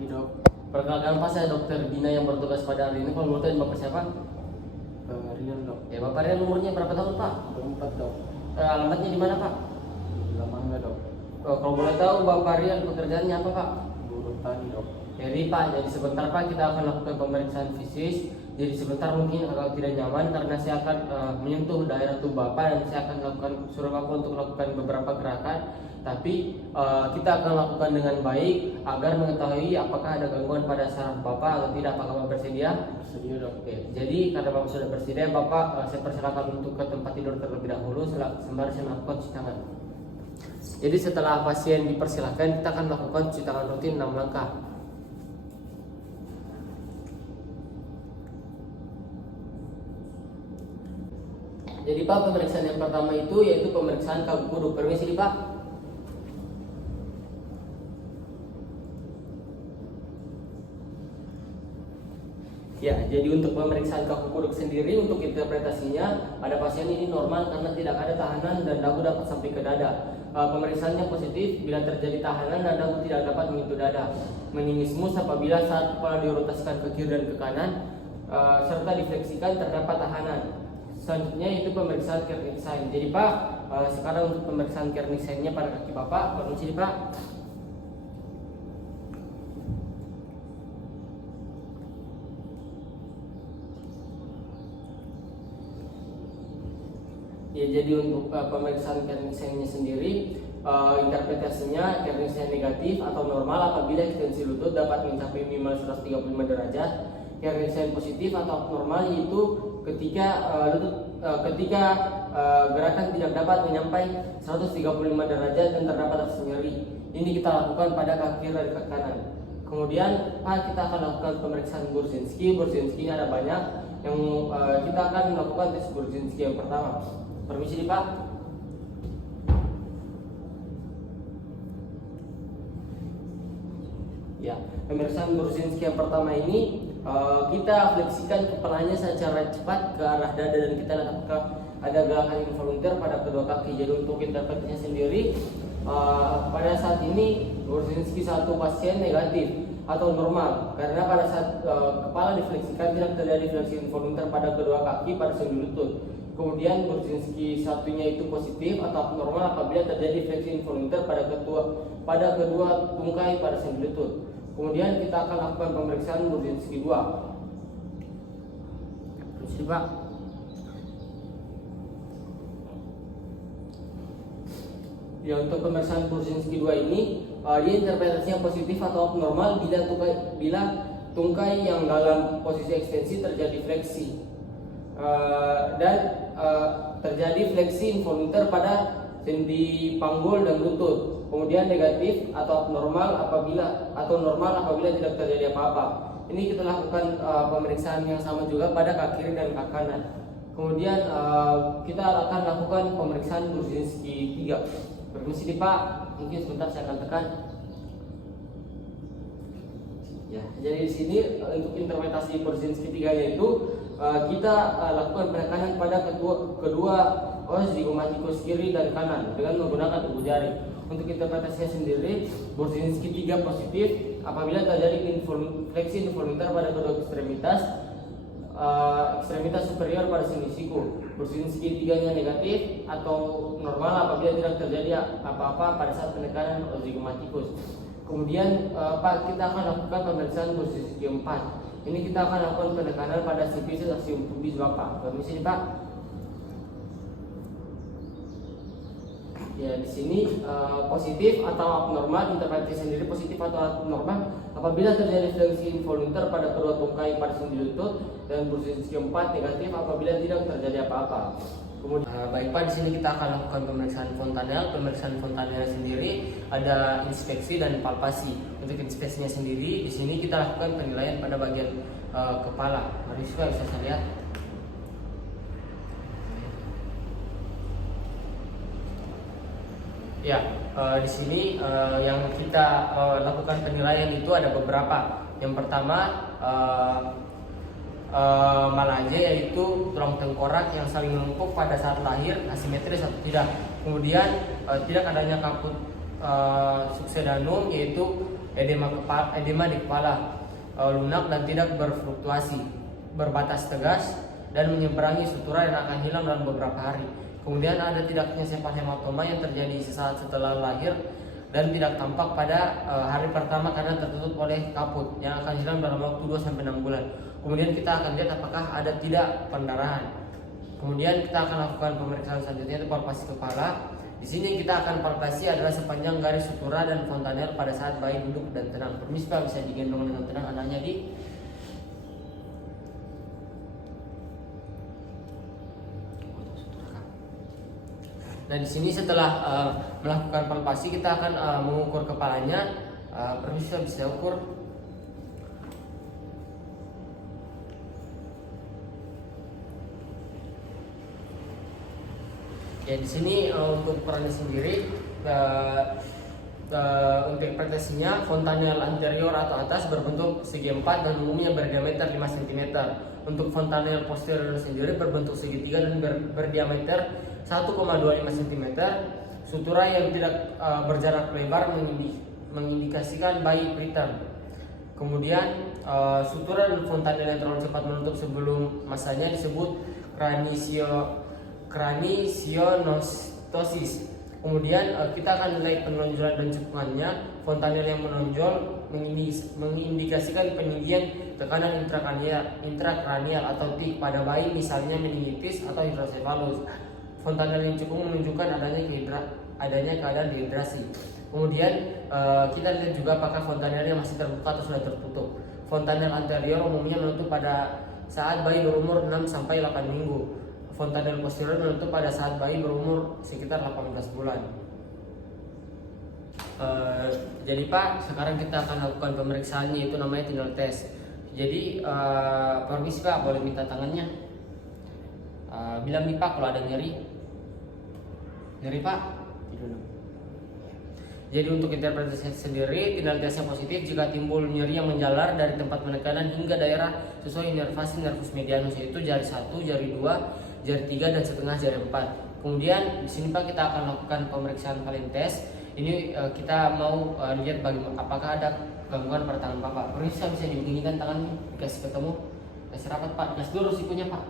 Iya dok. Perkenalkan Pak, saya Dokter Dina yang bertugas pada hari ini. Kalau menurut saya Bapak siapa? Rian dok. Ya, Bapak Rian umurnya berapa tahun Pak? 24 dok. Alamatnya di mana Pak? Lamangga dok. Kalau boleh tahu Bapak Rian pekerjaannya apa Pak? Buruh tani dok. Jadi Pak, jadi sebentar Pak kita akan lakukan pemeriksaan fisik. Jadi sebentar mungkin agak tidak nyaman karena saya akan menyentuh daerah tubuh Bapak dan saya akan suruh Bapak untuk melakukan beberapa gerakan. Tapi kita akan lakukan dengan baik agar mengetahui apakah ada gangguan pada saraf Bapak atau tidak. Apakah Bapak bersedia? Bersedia dok. Oke, jadi karena Bapak sudah bersedia, Bapak saya persilakan untuk ke tempat tidur terlebih dahulu sembari saya melakukan cuci tangan. Jadi setelah pasien dipersilakan, kita akan melakukan cuci tangan rutin 6 langkah. Jadi Pak, pemeriksaan yang pertama itu yaitu pemeriksaan kaki kuduk. Permisi Pak. Ya, jadi untuk pemeriksaan kaki kuduk sendiri untuk interpretasinya pada pasien ini normal karena tidak ada tahanan dan dagu dapat sampai ke dada. Pemeriksaannya positif bila terjadi tahanan dan dagu tidak dapat menyentuh dada. Meningismus apabila saat kepala dirotasikan ke kiri dan ke kanan serta difleksikan terdapat tahanan. Selanjutnya itu pemeriksaan Kernig sign. Jadi Pak, sekarang untuk pemeriksaan Kernig sign-nya pada kaki Bapak, permisi Pak. Ya, jadi untuk pemeriksaan Kernig sign-nya sendiri, interpretasinya Kernig sign negatif atau normal apabila ekstensi lutut dapat mencapai minimal 135 derajat. Kernig sign positif atau abnormal yaitu ketika gerakan tidak dapat menyampai 135 derajat dan terdapat rasa nyeri. Ini kita lakukan pada kaki dan kaki kanan. Kemudian Pak, kita akan lakukan pemeriksaan Burzynski. Burzynski ada banyak yang kita akan melakukan tes Burzynski yang pertama. Permisi Pak. Ya, pemeriksaan Burzynski yang pertama ini kita fleksikan kepalanya secara cepat ke arah dada dan kita lakukan ada gerakan involunter pada kedua kaki. Jadi untuk interpretasinya sendiri pada saat ini Burzynski satu pasien negatif atau normal karena pada saat kepala difleksikan tidak terjadi fleksi involunter pada kedua kaki pada sendi lutut. Kemudian Burzynski satunya itu positif atau abnormal apabila terjadi fleksi involunter pada kedua tungkai pada sendi lutut. Kemudian kita akan lakukan pemeriksaan Burzynski 2. Permisi Pak. Ya, untuk pemeriksaan Burzynski 2 ini dia interpretasinya positif atau abnormal bila tungkai yang dalam posisi ekstensi terjadi fleksi dan terjadi fleksi involunter pada sendi panggul dan lutut. Kemudian negatif atau normal apabila tidak terjadi apa-apa. Ini kita lakukan pemeriksaan yang sama juga pada kaki kiri dan kaki kanan. Kemudian kita akan lakukan pemeriksaan Burzynski 3. Permisi Pak, mungkin sebentar saya akan tekan. Ya, jadi di sini untuk interpretasi Burzynski 3 yaitu kita lakukan penekanan pada kedua os zigomatikus kiri dan kanan dengan menggunakan ibu jari. Untuk interpretasinya sendiri, Burzynski 3 positif apabila terjadi fleksi involunter pada kedua ekstremitas superior pada sendi siku. Burzynski 3-nya negatif atau normal apabila tidak terjadi apa-apa pada saat penekanan os zigomatikus. Kemudian Pak, kita akan lakukan pemeriksaan Burzynski 4. Ini kita akan lakukan penekanan pada sifisis axium pubis Bapak. Permisi Pak. Ya, di sini positif atau abnormal, interpretasi sendiri positif atau abnormal apabila terjadi fleksi involunter pada kedua tungkai pada sendi lutut, dan Burzynski 4 negatif apabila tidak terjadi apa-apa. Kemudian baik Pak, di sini kita akan lakukan pemeriksaan fontanel. Pemeriksaan fontanel sendiri ada inspeksi dan palpasi. Untuk inspeksinya sendiri di sini kita lakukan penilaian pada bagian kepala. Mari bisa saya lihat. Ya, di sini yang kita lakukan penilaian itu ada beberapa. Yang pertama malaje, yaitu tulang tengkorak yang saling menumpuk pada saat lahir, asimetris atau tidak. Kemudian tidak adanya kaput succedanum, yaitu edema di kepala, lunak dan tidak berfluktuasi, berbatas tegas dan menyeberangi sutura dan akan hilang dalam beberapa hari. Kemudian ada tidaknya sempal hematoma yang terjadi sesaat setelah lahir dan tidak tampak pada hari pertama karena tertutup oleh kaput yang akan hilang dalam waktu 2-6 bulan. Kemudian kita akan lihat apakah ada tidak pendarahan. Kemudian kita akan lakukan pemeriksaan selanjutnya, itu palpasi kepala. Di sini kita akan palpasi adalah sepanjang garis sutura dan fontanel pada saat bayi duduk dan tenang. Permisi Pak, bisa digendong dengan tenang anaknya di. Nah di sini setelah melakukan palpasi kita akan mengukur kepalanya. Permisi bisa ukur. Ya di sini untuk perannya sendiri untuk interpretasinya fontanel anterior atau atas berbentuk segi 4 dan umumnya berdiameter 5 cm. Untuk fontanel posterior sendiri berbentuk segitiga dan berdiameter 1,25 cm. Sutura yang tidak berjarak lebar mengindikasikan bayi preterm. Kemudian sutura dan fontanel yang terlalu cepat menutup sebelum masanya disebut craniosynostosis. Kemudian kita akan nilai penonjolan dan cekungannya. Fontanel yang menonjol mengindikasikan peninggian tekanan intrakranial atau TIC pada bayi, misalnya meningitis atau hidrosefalus. Fontanel yang cekung menunjukkan adanya keadaan dehidrasi. Kemudian kita lihat juga apakah fontanelnya masih terbuka atau sudah tertutup. Fontanel anterior umumnya menutup pada saat bayi berumur 6-8 minggu. Fontanel posterior menutup pada saat bayi berumur sekitar 18 bulan. Jadi Pak, sekarang kita akan lakukan pemeriksaannya, itu namanya tinel test. Jadi permisi Pak, boleh minta tangannya. Bilang nih Pak kalau ada nyeri Pak. Jadi untuk interpretasi sendiri, tinel testnya positif jika timbul nyeri yang menjalar dari tempat penekanan hingga daerah sesuai inervasi nervus medianus, yaitu jari 1, jari 2, jari 3 dan setengah jari 4. Kemudian di sini Pak kita akan lakukan pemeriksaan Valentest. Ini kita mau lihat apakah ada gangguan pada tangan Bapak. Bisa dibunyikan tangannya, dikasih ketemu, kasih rapat Pak, kasih dulu sikunya Pak.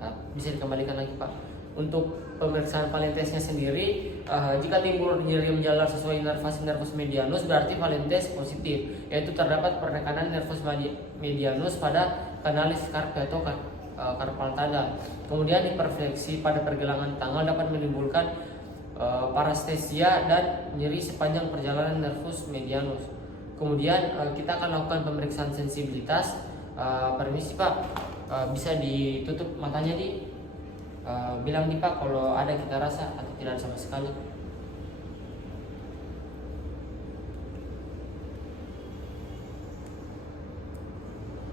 Nah, bisa dikembalikan lagi Pak. Untuk pemeriksaan Valentestnya sendiri, jika timbul nyeri menjalar sesuai inervasi nervus medianus berarti Valentest positif, yaitu terdapat penekanan nervus medianus pada kanalis carpi atau carpal tunnel. Kemudian hiperfleksi pada pergelangan tangan dapat menimbulkan parestesia dan nyeri sepanjang perjalanan nervus medianus. Kemudian kita akan lakukan pemeriksaan sensibilitas. Permisi Pak, bisa ditutup matanya di. Bilang nih Pak kalau ada kita rasa atau tidak ada sama sekali.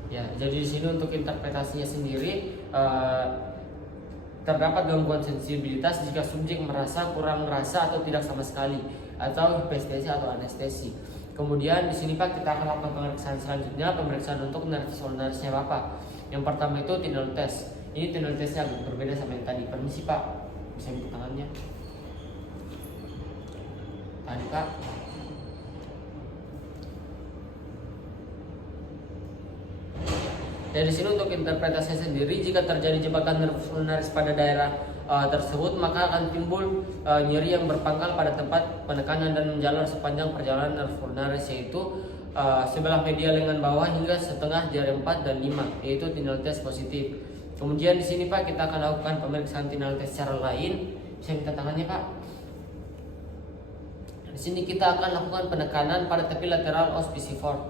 Ya, jadi di sini untuk interpretasinya sendiri terdapat gangguan sensibilitas jika subjek merasa kurang rasa atau tidak sama sekali, atau hipestesi atau anestesi. Kemudian di sini Pak kita akan lakukan pemeriksaan selanjutnya, pemeriksaan untuk nervus ulnarisnya Bapak. Yang pertama itu tinel test. Ini tinel testnya agak berbeda sama yang tadi. Permisi Pak, bisa minta tangannya. Tadi Pak. Dari sini untuk interpretasi sendiri, jika terjadi jebakan nervus ulnaris pada daerah tersebut, maka akan timbul nyeri yang berpangkal pada tempat penekanan dan menjalar sepanjang perjalanan nervus ulnaris, yaitu sebelah medial lengan bawah hingga setengah jari 4 dan 5, yaitu tinel test positif. Kemudian di sini Pak kita akan lakukan pemeriksaan tinel test secara lain. Bisa minta tangannya Pak. Di sini kita akan lakukan penekanan pada tepi lateral os pisciform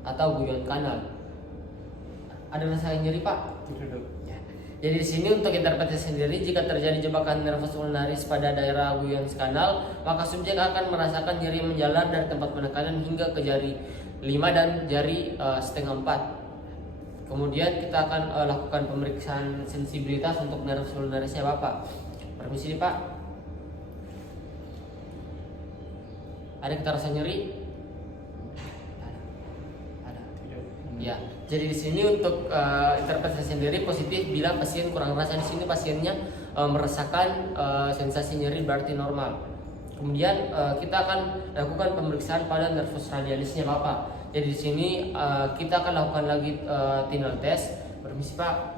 atau guyon kanal. Ada rasa nyeri Pak? Ya. Jadi di sini untuk interpretasi sendiri, jika terjadi jebakan nervus ulnaris pada daerah guyon kanal, maka subjek akan merasakan nyeri menjalar dari tempat penekanan hingga ke jari 5 dan jari setengah 4. Kemudian kita akan lakukan pemeriksaan sensibilitas untuk nervus ulnarisnya Bapak. Permisi nih Pak. Ada kita rasa nyeri? Ada. Ya. Jadi di sini untuk interpretasi sendiri positif bila pasien kurang rasa. Di sini pasiennya merasakan sensasi nyeri berarti normal. Kemudian kita akan lakukan pemeriksaan pada nervus radialisnya Bapak. Jadi di sini kita akan lakukan lagi tinel test. Permisi Pak.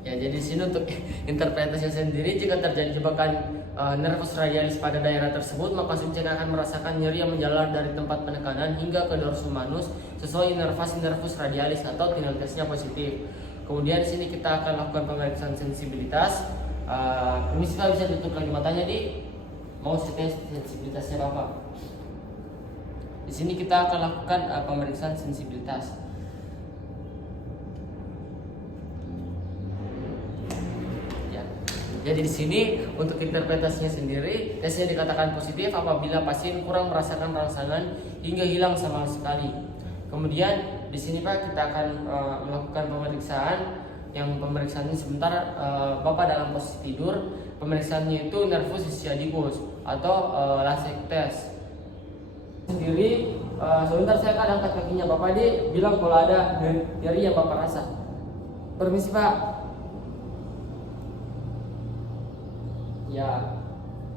Ya, jadi di sini untuk interpretasinya sendiri, jika terjadi jebakan nervus radialis pada daerah tersebut, maka subjek akan merasakan nyeri yang menjalar dari tempat penekanan hingga ke dorsum manus sesuai inervasi nervus radialis atau tinel testnya positif. Kemudian di sini kita akan lakukan pemeriksaan sensibilitas. Permisi Pak, bisa tutup lagi matanya di mau tes sensibilitasnya Bapak. Di sini kita akan lakukan pemeriksaan sensibilitas. Jadi di sini untuk interpretasinya sendiri, tesnya dikatakan positif apabila pasien kurang merasakan rangsangan hingga hilang sama sekali. Kemudian di sini Pak, kita akan melakukan pemeriksaan. Yang pemeriksaan ini sebentar Bapak dalam posisi tidur. Pemeriksaannya itu nervus ischiadicus atau Lasek test. Sendiri sebentar saya akan angkat kakinya Bapak bilang kalau ada nyeri yang Bapak rasa. Permisi Pak. Ya,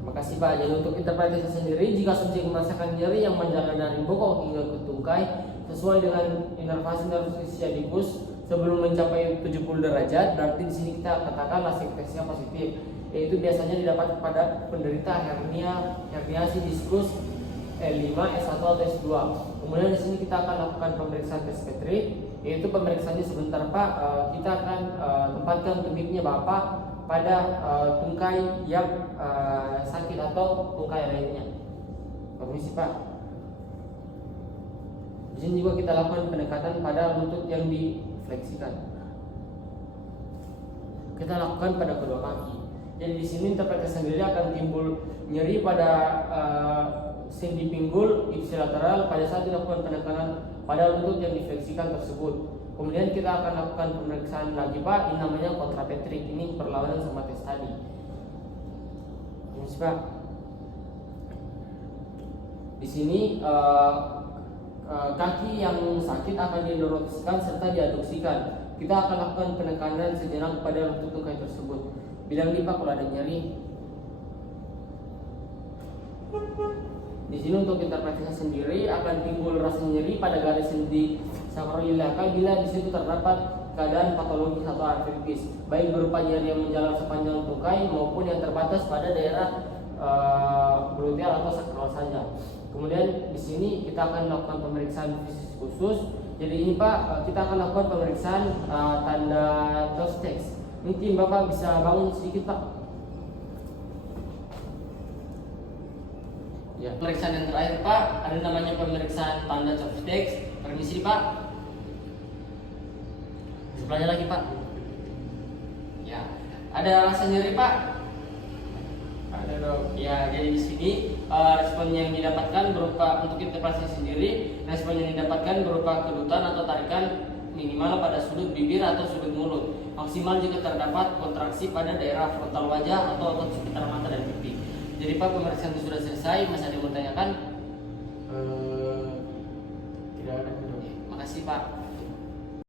makasih Pak. Jadi untuk interpretasi sendiri, jika subjek merasakan nyeri yang menjalar dari bokong hingga ke tungkai sesuai dengan inervasi nervus ischiadicus sebelum mencapai 70 derajat, berarti di sini kita katakan Lasek testnya positif. Yaitu biasanya didapat pada penderita herniasi diskus L5, S1 atau S2. Kemudian di sini kita akan lakukan pemeriksaan tes Petri, yaitu pemeriksaannya sebentar Pak. Kita akan tempatkan tumitnya Bapak pada tungkai yang sakit atau tungkai lainnya. Permisi Pak. Di sini juga kita lakukan pendekatan pada lutut yang difleksikan. Kita lakukan pada kedua kaki. Jadi di sini interpretasi sendiri akan timbul nyeri pada sendi pinggul ipsilateral pada saat dilakukan penekanan pada lutut yang difleksikan tersebut. Kemudian kita akan lakukan pemeriksaan lagi Pak, ini namanya kontrapetrik, ini perlawanan sama tes tadi. Terus Pak, di sini kaki yang sakit akan dirotaskan serta diaduksikan. Kita akan lakukan penekanan sejenak pada lutut tungkai tersebut. Bilang nih Pak kalau ada nyeri. Di sini untuk interpretasi sendiri akan timbul rasa nyeri pada garis sendi sacroiliaca bila di situ terdapat keadaan patologis atau artritis, baik berupa nyeri yang menjalar sepanjang tungkai maupun yang terbatas pada daerah gluteal atau sakral saja. Kemudian di sini kita akan melakukan pemeriksaan fisik khusus. Jadi ini Pak, kita akan lakukan pemeriksaan tanda Tostex. Mungkin Bapak bisa bangun sedikit Pak. Ya, pemeriksaan yang terakhir Pak, ada namanya pemeriksaan tanda Tostex. Permisi Pak. Sebelahnya lagi Pak. Ya, ada rasa nyeri Pak? Ada dong. Ya, jadi di sini respon yang didapatkan berupa untuk interpretasi sendiri, respon yang didapatkan berupa kedutan atau tarikan minimal pada sudut bibir atau sudut mulut. Maksimal jika terdapat kontraksi pada daerah frontal wajah atau otot sekitar mata dan pipi. Jadi Pak, pemeriksaan itu sudah selesai. Masih ada yang mau tanyakan? Tidak ada. Makasih Pak.